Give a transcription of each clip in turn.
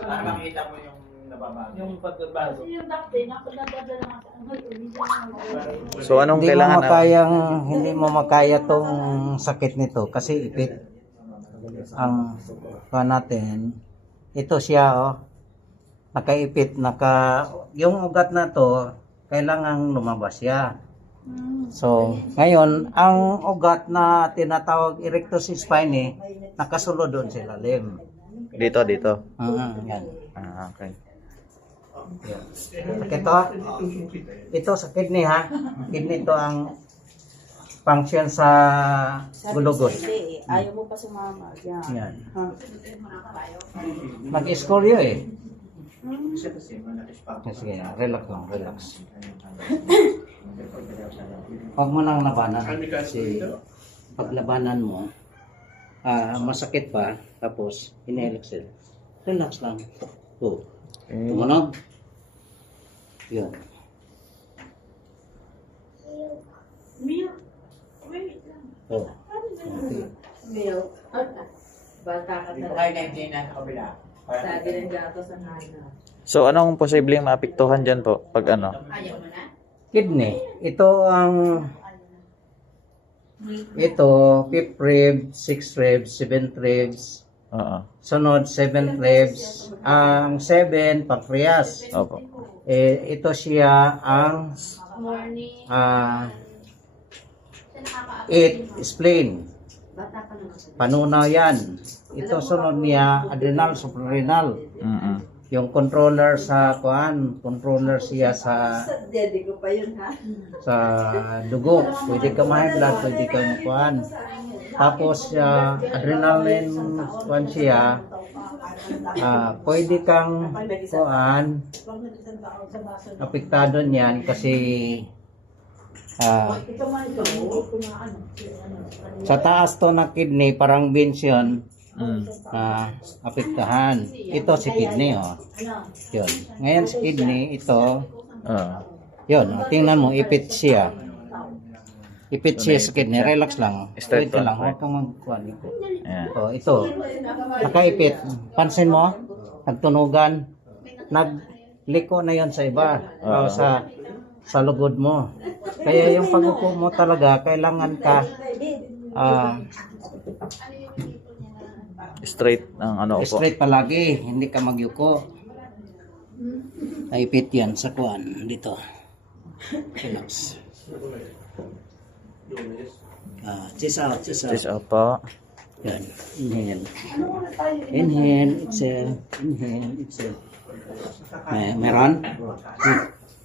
Para makita mo yung nababago. Yung pagbabago. So anong kailangan? Hindi mo makaya tong sakit nito kasi ipit. Ang natin, ito siya nakaipit, yung ugat na to, kailangan lumabas siya. So, ngayon, ang ugat na tinatawag erectus spinae, nakasulod doon sa ilalim. Dito. Yan. Okay. Ito sa kidney ha. Kidney ito ang function sa gulugot. Ayaw mo pa sumama. Yan. Mag-score yun Sige, relax lang, relax. Huwag mo nang labanan. Kasi paglabanan mo, masakit pa, tapos inelexel. Relax lang. Tumunog. Yun. Milk. Bata ka Dito talaga. kayo na sa kabila. Lagi ng gatos ang hana. So anong posibleng maapektuhan dyan po pag ano? Kidney. Ito 5th rib, 6th rib, 7th ribs. Sunod 7th ribs. Ang 7 pancreas. Opo. Ito siya ang 8 spleen. Panunaw yan. Ito sunod niya adrenal, suprarenal. Yung controller sa controller siya sa dugo. Pwede ka ma-high blood, pwede ka ma-kuan. Tapos adrenaline siya, pwede kang kuan, apektado niyan kasi sa taas to na kidney parang veins yun, apektahan. Ito si kidney yun. Ngayon si kidney ito yun, tingnan mo, ipit siya sa kidney. Relax lang, straight lang, huwag kang magkuhan ito. Ito nakaipit, pansin mo, nagtunugan, nagliko na yon sa iba, sa lugod mo. Kaya yung pag-upo mo talaga, kailangan ka straight ang ano po. Straight palagi, hindi ka magyuko. Naipit yan sa kuan dito. Relax. Chest out, chest out. Chest out po. Yan. Inhale. Inhale, exhale. Inhale, exhale. Meron?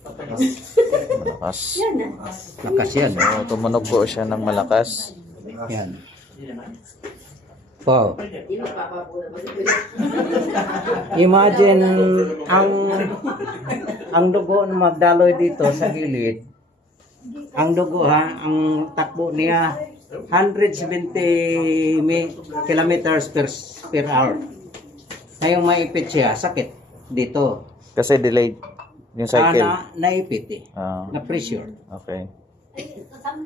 Malakas. Lakas yan. So, tumunog po siya ng malakas. Yan. Wow. Imagine ang dugo na magdaloy dito sa gilid. Ang dugo ang takbo niya 170 kilometers per hour. Ngayong maipit siya, sakit dito. Kasi delayed yung cycle. Naipit na pressure. Okay.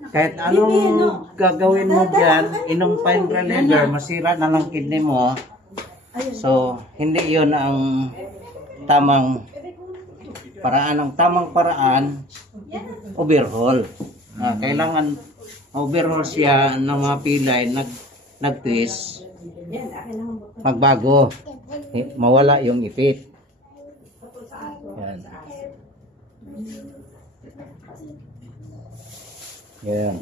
Kahit anong gagawin mo dyan, inom pain reliever, masira na lang kidney mo. So, hindi yon ang tamang paraan. Ang tamang paraan, overhaul. Kailangan overhaul siya ng mga pilay, nag-twist, magbago, mawala yung ipit. Yan. Yan.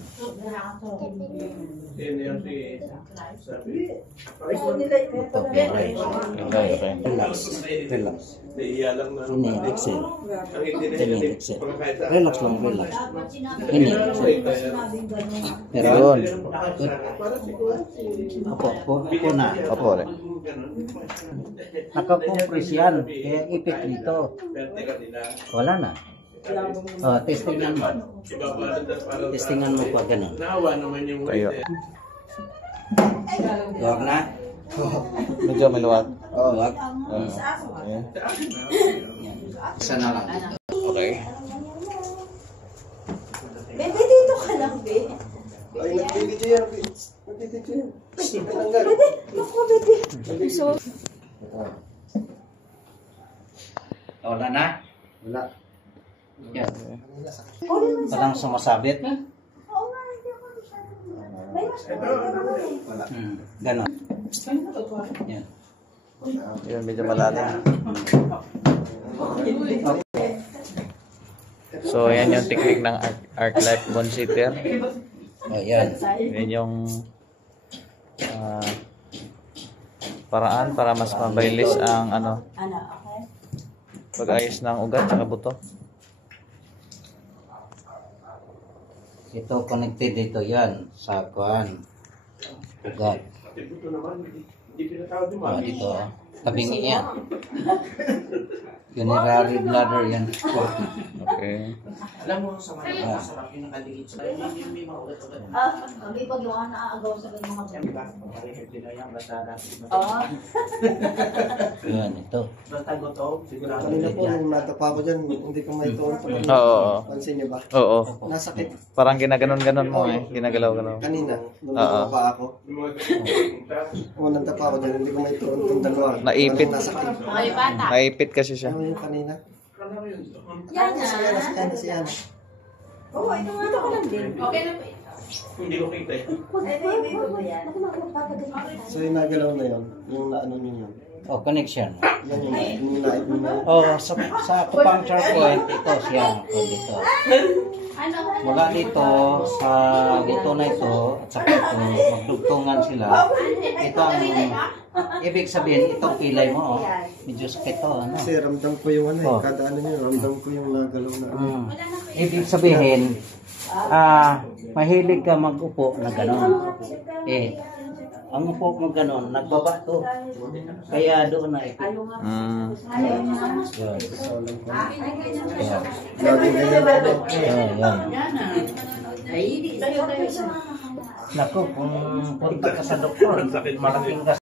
Okay. Relax. Relax. Inhale, exhale. Inhale, exhale. Relax lang, relax. Inhale, exhale. Meron. Good. Opo na. Opo rin. Nakakompress yan. Kaya ipit dito. Wala na. Testingan mo. Testingan mo pa ganun. Tayo. Huwag na. Medyo maluwag. Huwag. Ayan. Isa na lang. Okay. Bebe, dito ka lang, be. Ay, nagpipidyo yan. Nagpipidyo yan. Bebe, naku, bebe. So, Wala na? Wala. Yan. Walang sumasabit? Ganon. Yan. Yun, medyo malalim. So, yan yung technique ng Arc Life Bone Sitter. O, yan. Yan yung paraan para mas mabilis ang pag-ayos ng ugat sa buto. Ito connected dito yan sa kuan. Ugat. O, dito. Tabing yan. Urinary bladder yan. Okay. Alam mo sa mga masarap yung nakaligid sa yung may mga ugat-ugat. Kami pag yung naaagaw sa mga Diba? Parehead din na yan. Basta natin. Yan, ito. Basta gutom. Sigurado Kanina po, yan. nung natapa ko dyan, hindi ko may tuon. Oo. Pansin niyo ba? Oo. Nasakit. Parang ginaganon-ganon mo eh. Ginagalaw-galaw. Kanina, nung Oo. natapa ako. Unang tapa ko dyan, hindi ko may tuon yung dalawa. Naipit. Parang nasakit. Ay, bata. Naipit kasi siya. Ano yung kanina? Yan Si Ana, si Ana, si Ana. Oo, ito nga ito ko lang din. Okay lang. Hindi ko kita eh. So yung nagalaw na yun, yung naano nyo yun. O, connection. Yan yung naip nyo na yun. O, sa acupuncture point, ito siya. O, dito. Ano? Mula dito, sa dito na ito, at saka ito, magdugtungan sila. Ito ang, ibig sabihin, itong pilay mo, oh. Medyo sakit to, ano. Kasi ramdam ko yung ano Oh. eh, kada ano nyo, ramdam ko yung nagalaw na ano. Ibig sabihin, mahilig ka mag-upo na gano'n. Ang upo mo gano'n, nagbaba to. Kaya doon na ito. Mm. Yun. Lagi ganyan ako. Yan. Naku, kung punta ka sa doktor, malaking